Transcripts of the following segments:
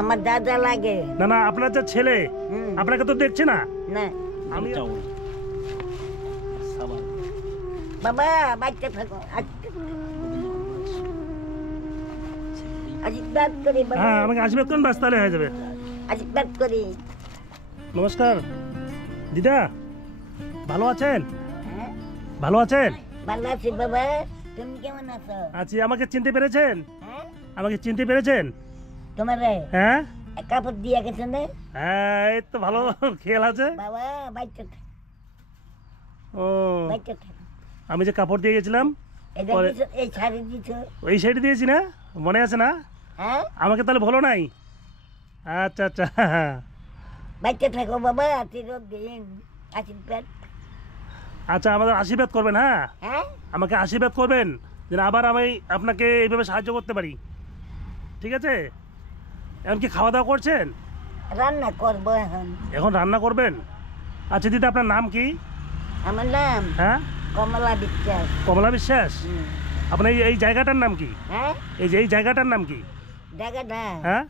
আমার দাদা লাগে। না না, আপনার যে ছেলে আপনাকে তো দেখছে না। না আমি বাবা বাচ্চা থাকো আশীর্বাদ করি বাবা। হ্যাঁ, আমাকে আশীর্বাদ করুন, বাস তাহলে হয়ে যাবে। আশীর্বাদ করি। নমস্কার দিদা, ভালো আছেন? হ্যাঁ ভালো আছেন? ভালো আছি বাবা, তুমি কেমন আছো? আছি। আমাকে চিনতে পেরেছেন? হ্যাঁ আমাকে চিনতে পেরেছেন? তোমার হ্যাঁ কাপড় দিয়ে গেছে না হ্যাঁ, এই তো ভালো খেয়াল আছে। বাবা। বাচ্চা ও, বাচ্চা থাকো। আমি যে কাপড় দিয়ে গেছিলাম এটা পরে- দিছো, এই শাড়ি দিছো। ওই সাইডে দিয়েছি না, মনে আছে না? হ্যাঁ আমাকে তাহলে ভালো নাই। আচ্ছা আচ্ছা, বাচ্চা থাকো বাবা, চিরদিন আশীর্বাদ। আচ্ছা আমাদের আশীর্বাদ করবেন। হ্যাঁ, হ্যাঁ আমাকে আশীর্বাদ করবেন যেন আবার আমি আপনাকে এইভাবে সাহায্য করতে পারি। ঠিক আছে? এখন কি খাওয়া দাওয়া করছেন? রান্না করবো এখন। এখন রান্না করবেন? আচ্ছা দিদা, আপনার নাম কি? আমার নাম হ্যাঁ, কমলা বিশ্বাস। কমলা বিশ্বাস। হুম। আপনার এই জায়গাটার নাম কি? হ্যাঁ এই জায়গাটার নাম কি? জায়গাটা হ্যাঁ,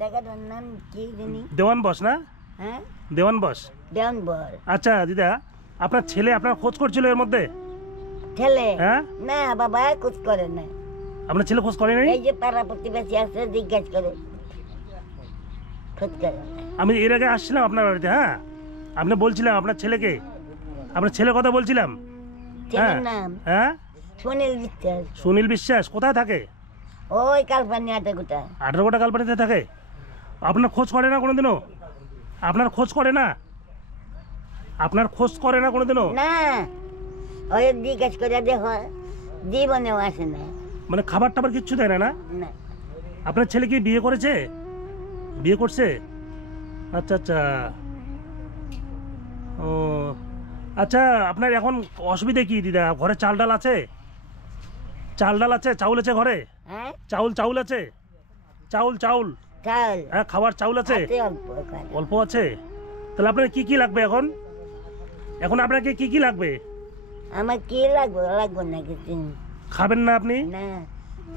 জায়গাটার নাম কি জানি। দেওয়ান বস না? হ্যাঁ দেওয়ান বস। দেওয়ানবর। আচ্ছা দিদা, আপনার ছেলে আপনার খোঁজ করছিল এর মধ্যে? ছেলে হ্যাঁ, না বাবা, খোঁজ করে না। আপনার ছেলে খোঁজ করেনি? এই যে পাড়া প্রতিবেশী আছে, জিজ্ঞাসা করে, খোঁজ করে না। আমি এর আগে আসছিলাম আপনার বাড়িতে। হ্যাঁ, আপনি বলছিলাম আপনার ছেলেকে, আপনার ছেলের কথা বলছিলাম। ছেলের নাম হ্যাঁ, সুনীল বিশ্বাস। সুনীল বিশ্বাস। কোথায় থাকে? ওই কালপানি আটাগুটা। 18 কালপানিতে থাকে। আপনার খোঁজ করে না কোনোদিনও? আপনার খোঁজ করে না? আপনার খোঁজ করে না কোনোদিনও? না, ওই জিজ্ঞাসা করে দেখো, জীবনেও আসে না। মানে খাবার টাবার কিচ্ছু দেয় না? না, না আপনার ছেলে কি বিয়ে করেছে? বিয়ে করছে? আচ্ছা আচ্ছা। ও আচ্ছা, আপনার এখন অসুবিধা কি দিদা? ঘরে চাল ডাল আছে? চাল ডাল আছে? চাউল আছে ঘরে? হ্যাঁ চাউল আছে? চাউল চাউল চাল হ্যাঁ, খাবার চাউল আছে? আছে অল্প করে। অল্প আছে? তাহলে আপনার কি কি লাগবে এখন? এখন আপনাকে কি কি লাগবে? আমার কি লাগবে? লাগবে না কিছু। খাবেন না আপনি? না,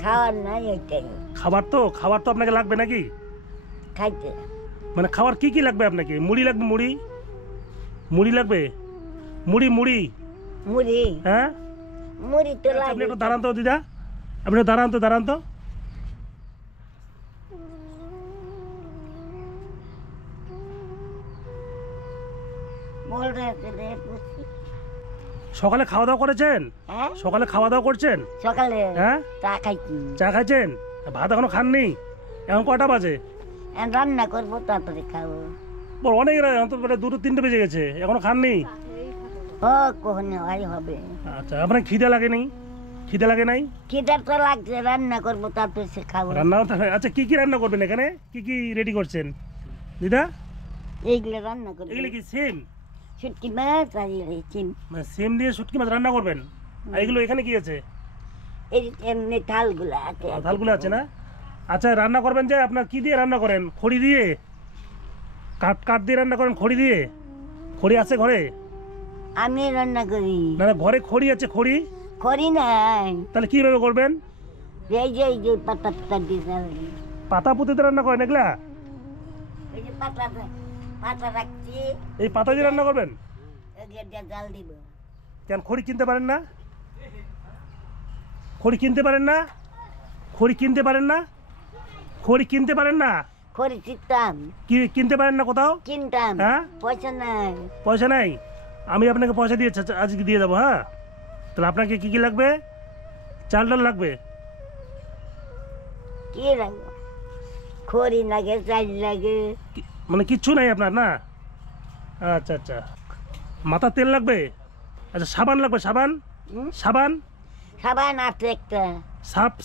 খাওয়ার নাই ওইটাই। খাবার তো আপনাকে লাগবে নাকি? খাইতে মানে খাবার কি কি লাগবে আপনাকে? মুড়ি লাগবে? মুড়ি লাগবে? মুড়ি মুড়ি, হ্যাঁ, মুড়ি তো আচ্ছা, আপনি লাগে। একটু দাঁড়ান তো দিদা, আপনি একটু দাঁড়ান তো। বল রে রে, পুষি। সকালে খাওয়া দাওয়া করেছেন? হ্যাঁ সকালে খাওয়া দাওয়া করছেন? সকালে হ্যাঁ, চা খাইছি। চা খাইছেন? ভাত এখনো খাননি? এখন কটা বাজে? এখন রান্না করবো, তারপরে খাবো। অনেক এখন তো মানে 2-3টে বেজে গেছে, এখনো খাননি? ও কখনো হয় হবে। আচ্ছা, আপনার খিদে লাগে নাই? খিদার তো লাগছে, রান্না করবো তারপরে সে খাবো। রান্নাও থাকে। আচ্ছা, কি কি রান্না করবেন এখানে? কি কি রেডি করছেন দিদা? এইগুলো রান্না করবো। এগুলো কি সিম? শুটকি মাছ আর এই চিম। মানে সিম দিয়ে শুটকি মাছ রান্না করবেন? আর এগুলো এখানে কি আছে? এই এমনি থালগুলো আছে। থালগুলো আছে না? আচ্ছা, রান্না করবেন যে আপনার কি দিয়ে রান্না করেন? খড়ি দিয়ে? কাঠ দিয়ে রান্না করেন? খড়ি দিয়ে? খড়ি আছে ঘরে? আমি রান্না করি। না না, ঘরে খড়ি আছে? করি নাই। তাহলে কিভাবে করবেন? এই যে পাতা পাতা দিয়ে জ্বালি। পাতা পুঁতিতে রান্না করেন এগুলা? এই যে পাতা রাখছি, এই পাতা দিয়ে রান্না করবেন? এগুলো দিয়ে জাল দিব। কেন খড়ি কিনতে পারেন না? খড়ি কিনতে পারেন না? খড়ি চিনতাম, কি কিনতে পারেন না কোথাও? কিনতাম, হ্যাঁ? পয়সা নাই। পয়সা নাই? আমি আপনাকে পয়সা দিয়ে আজকে দিয়ে যাবো। হ্যাঁ, তাহলে আপনাকে কি কি লাগবে? চাল ডাল লাগবে? কি লাগবে? খড়ি লাগে, চাল লাগে। মানে কিচ্ছু নাই আপনার? না, আচ্ছা আচ্ছা। মাথার তেল লাগবে? আচ্ছা, সাবান লাগবে? সাবান হুম? সাবান আছে একটা।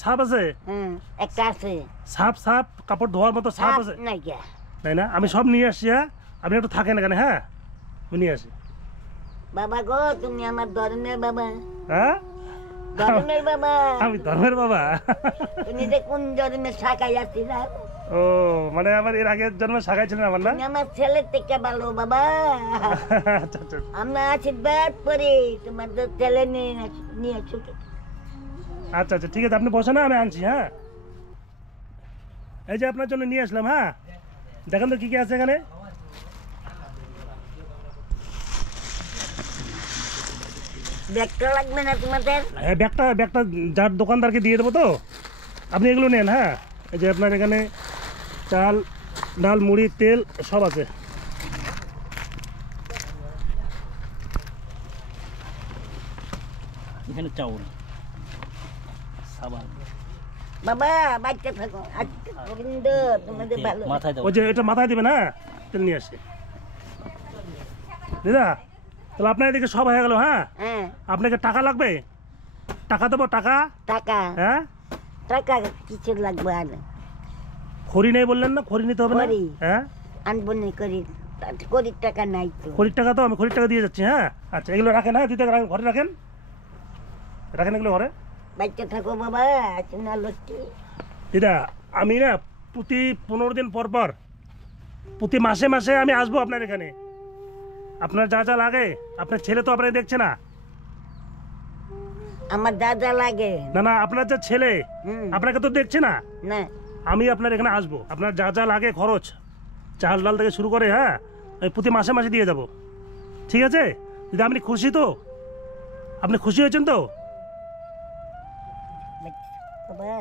সাপ আছে? হ্যাঁ, একটা আছে। সাপ কাপড় ধোয়ার মতো সাপ আছে? নাই কে? তাই না? আমি সব নিয়ে আসছি। হ্যাঁ, আপনি একটু থাকেন এখানে। হ্যাঁ, আমি নিয়ে আসি। বাবা গো, তুমি আমার ধর্মের বাবা। হ্যাঁ, ধর্মের বাবা। আমি ধর্মের বাবা? তুমি যে কোন ধর্মের শাখায় আছিলা? ও, মানে আমার এর আগের জন্মে শাখায় ছিলেন আমার? না, তুমি আমার ছেলের থেকে ভালো বাবা। আচ্ছা আচ্ছা আমরা আশীর্বাদ করি, তোমার তো ছেলে নিয়ে ছুটে। আচ্ছা আচ্ছা, ঠিক আছে, আপনি বসে না, আমি আনছি। হ্যাঁ, এই যে আপনার জন্য নিয়ে আসলাম, হ্যাঁ দেখেন তো কি কি আছে এখানে। ব্যাগটা লাগবে না তোমাদের? হ্যাঁ ব্যাগটা যার দোকানদারকে দিয়ে দেবো তো, আপনি এগুলো নেন। হ্যাঁ এই যে আপনার এখানে চাল ডাল মুড়ি তেল সব আছে। এখানে চাউল সাবান বাবা বাচ্চা থাকো আজকে গোবিন্দ তোমাদের ভালো। মাথায় দাও। ওই যে এটা মাথায় দেবেন, হ্যাঁ তেল নিয়ে আসে দিদা। তাহলে আপনার এদিকে সব হয়ে গেল। হ্যাঁ হ্যাঁ আপনাকে টাকা লাগবে? টাকা দেবো টাকা। টাকা হ্যাঁ টাকা কিছু লাগবে আর খড়ি নেই বললেন না, খড়ি নিতে হবে না? খড়ি? হ্যাঁ আনবো নি করি করির টাকা নাই তো। খড়ির টাকা তো আমি খড়ির টাকা দিয়ে যাচ্ছি। হ্যাঁ আচ্ছা এগুলো রাখেন, হ্যাঁ দিতে রাখেন, ঘরে রাখেন, রাখেন এগুলো ঘরে। বাচ্চা থাকো বাবা চুনা লক্ষ্মী। দিদা আমি না প্রতি 15 দিন পর পর প্রতি মাসে মাসে আমি আসবো আপনার এখানে। আপনার যা যা লাগে, আপনার ছেলে তো আপনাকে দেখছে না। আমার দাদা লাগে না না আপনার যা ছেলে হুম আপনাকে তো দেখছে না। না আমি আপনার এখানে আসবো, আপনার যা যা লাগে খরচ চাল ডাল থেকে শুরু করে, হ্যাঁ আমি প্রতি মাসে মাসে দিয়ে যাব। ঠিক আছে দিদা, আপনি খুশি তো? আপনি খুশি হয়েছেন তো? বাবা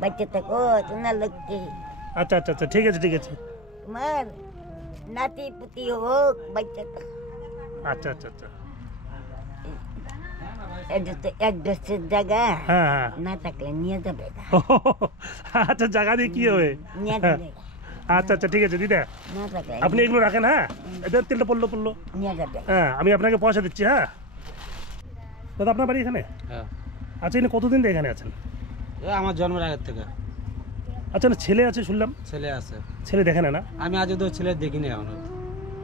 বাচ্চা থাকো চুনা লক্ষ্মী। আচ্ছা আচ্ছা আচ্ছা ঠিক আছে ঠিক আছে। তোমার নাতি পুতি হোক বাচ্চা থাকো। আচ্ছা আচ্ছা আচ্ছা এটা তো অ্যাড্রেসের জায়গা হ্যাঁ হ্যাঁ না থাকলে নিয়ে যাবে না। আচ্ছা জায়গা দিয়ে কি হবে? নিয়ে যাবে আচ্ছা আচ্ছা ঠিক আছে দিদা, না থাকলে আপনি এগুলো রাখেন। হ্যাঁ এদের তেলটা পড়লো। নিয়ে যাবে। হ্যাঁ আমি আপনাকে পয়সা দিচ্ছি। হ্যাঁ দাদা আপনার বাড়ি এখানে? হ্যাঁ আচ্ছা এনে কতদিন থেকে এখানে আছেন? আমার জন্মের আগের থেকে আচ্ছা না ছেলে আছে শুনলাম, ছেলে আছে। ছেলে দেখে না? না আমি আজ তো ছেলে দেখিনি এখনো।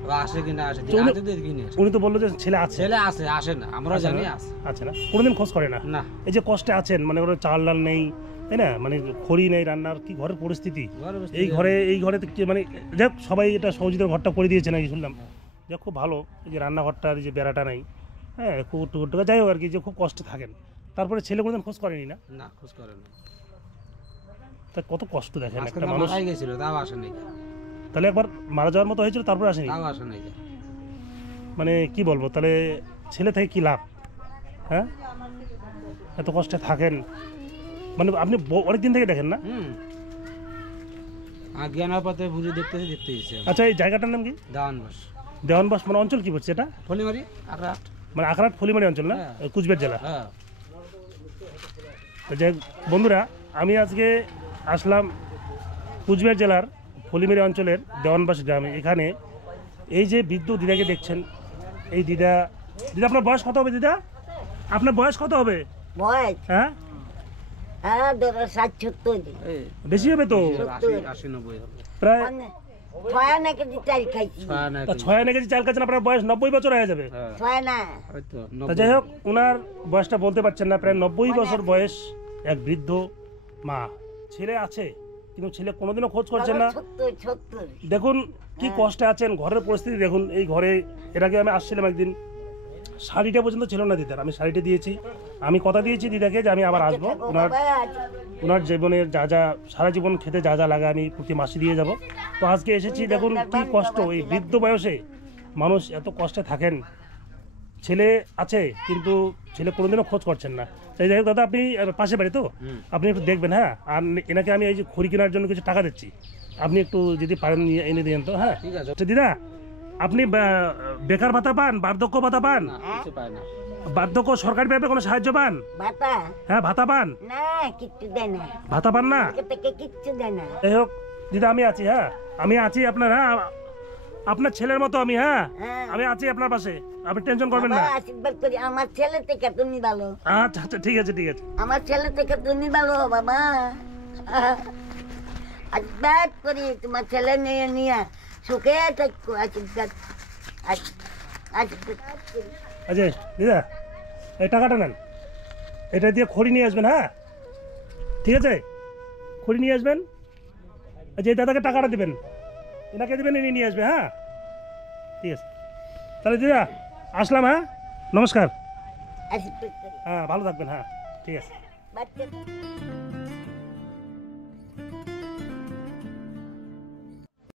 ও আসে কিনা আসে, তো উনি- আজ তো দেখিনি। উনি তো বললো যে ছেলে আছে। ছেলে আছে, আসে না, আমরা আছে জানি না? আছে। আচ্ছা না কোনোদিন খোঁজ করে না? না এই যে কষ্টে আছেন, মানে ওরা চাল ডাল নেই তাই না, মানে খড়ি নেই, রান্নার কি ঘরের পরিস্থিতি, ঘরে বসে এই ঘরে তো কি মানে যাক সবাই এটা সহজিতের ঘরটা করে দিয়েছে নাকি শুনলাম, যাক খুব ভালো। এই যে রান্নাঘরটার এই যে বেড়াটা নাই, হ্যাঁ খুব টুকটুকা যাই হোক আর কি, যে খুব কষ্টে থাকেন। তারপরে ছেলে কোনোদিন খোঁজ করেনি না? না খোঁজ করে না। তা কত কষ্ট দেখেন আজকে একটা না মানুষ। মারাই গেছিল, তাও আসে নাই। তাহলে একবার মারা যাওয়ার মতো হয়েছিল তারপরে আসেনি? তাও আসে নাই। মানে কি বলবো, তাহলে ছেলে থেকে কি লাভ? হ্যাঁ এত কষ্টে থাকেন, মানে আপনি অনেক দিন থেকে দেখেন না? আর জ্ঞান পাতে বুঝে দেখতে গেছে। আচ্ছা এই জায়গাটার নাম কি? দাওয়ান বাস, দেওয়ানবাস মানে অঞ্চল কি পড়ছে এটা? ফলিমারি আগ্রাট। মানে আখড়াট ফলিমারি অঞ্চল না? হ্যাঁ। কুচবিহার জেলা। হ্যাঁ তো যাই হোক, বন্ধুরা আমি আজকে আসলাম কুচবিহার জেলার ফলিমারি অঞ্চলের দেওয়ানবাস গ্রামে। এখানে এই যে বৃদ্ধ দিদাকে দেখছেন, এই দিদা আপনার বয়স কত হবে দিদা? আপনার বয়স কত হবে? বয়স হ্যাঁ ধরো 60-70 বেশি হবে তো, 80-90 হবে। প্রায় ছয় না কেজি চাল খাইছি। ছয় না তা 6 আনা কেজি চাল খাচ্ছেন, আপনার বয়স 90 বছর হয়ে যাবে। হ্যাঁ ছয় না হয়তো তা যাই হোক ওনার বয়সটা বলতে পারছেন না, প্রায় 90 বছর বয়স এক বৃদ্ধ মা। ছেলে আছে কিন্তু ছেলে কোনোদিনও খোঁজ করছেন না। 70 দেখুন কি কষ্টে আছেন, ঘরের পরিস্থিতি দেখুন। এই ঘরে এর আগে আমি আসছিলাম একদিন, শাড়িটা পর্যন্ত ছিল না দিদার, আমি শাড়িটা দিয়েছি। আমি কথা দিয়েছি দিদাকে যে আমি আবার আসবো, ওনার জীবনের যা যা সারা জীবন খেতে যা যা লাগে আমি প্রতি মাসে দিয়ে যাব। তো আজকে এসেছি, দেখুন কি কষ্ট, এই বৃদ্ধ বয়সে মানুষ এত কষ্টে থাকেন। ছেলে আছে কিন্তু ছেলে কোনোদিনও খোঁজ করছেন না। তাই যাই হোক দাদা, আপনি পাশে বাড়ি তো, আপনি একটু দেখবেন। হ্যাঁ আর এনাকে আমি এই যে খড়ি কেনার জন্য কিছু টাকা দিচ্ছি, আপনি একটু যদি পারেন নিয়ে এনে দিন তো। হ্যাঁ ঠিক আছে। আচ্ছা দিদা, আপনি বেকার ভাতা পান, বার্ধক্য ভাতা পান, না কিছু পায় না। বার্ধক্য সরকারি ভাবে কোনো সাহায্য পান? ভাতা হ্যাঁ ভাতা পান? না কিচ্ছু দেয় না, ভাতা পান না? থেকে কিচ্ছু দেয় না। যাই হোক দিদা আমি আছি, হ্যাঁ আমি আছি আপনার, হ্যাঁ আপনার ছেলের মতো আমি, হ্যাঁ হ্যাঁ। আমি আছি আপনার পাশে, আপনি টেনশন করবেন না। বাবা, আশীর্বাদ করি আমার ছেলে থেকে তুমি ভালো, আচ্ছা আচ্ছা ঠিক আছে ঠিক আছে। আমার ছেলে থেকে তুমি ভালো বাবা। আশীর্বাদ করি তোমার ছেলে নিয়ে নিয়ে সুখে থাকো। আশীর্বাদ আশীর্বাদ করি। আচ্ছা দিদা এই টাকাটা নেন, এটা দিয়ে খড়ি নিয়ে আসবেন। হ্যাঁ ঠিক আছে, খড়ি নিয়ে আসবেন। আচ্ছা এই দাদাকে টাকাটা দেবেন, এনাকে দেবেন, ইনি নিয়ে আসবে। হ্যাঁ ঠিক আছে তাহলে দিদা আসলাম। হ্যাঁ নমস্কার। আশীর্বাদ করি হ্যাঁ ভালো থাকবেন। হ্যাঁ ঠিক আছে। বাচ্চা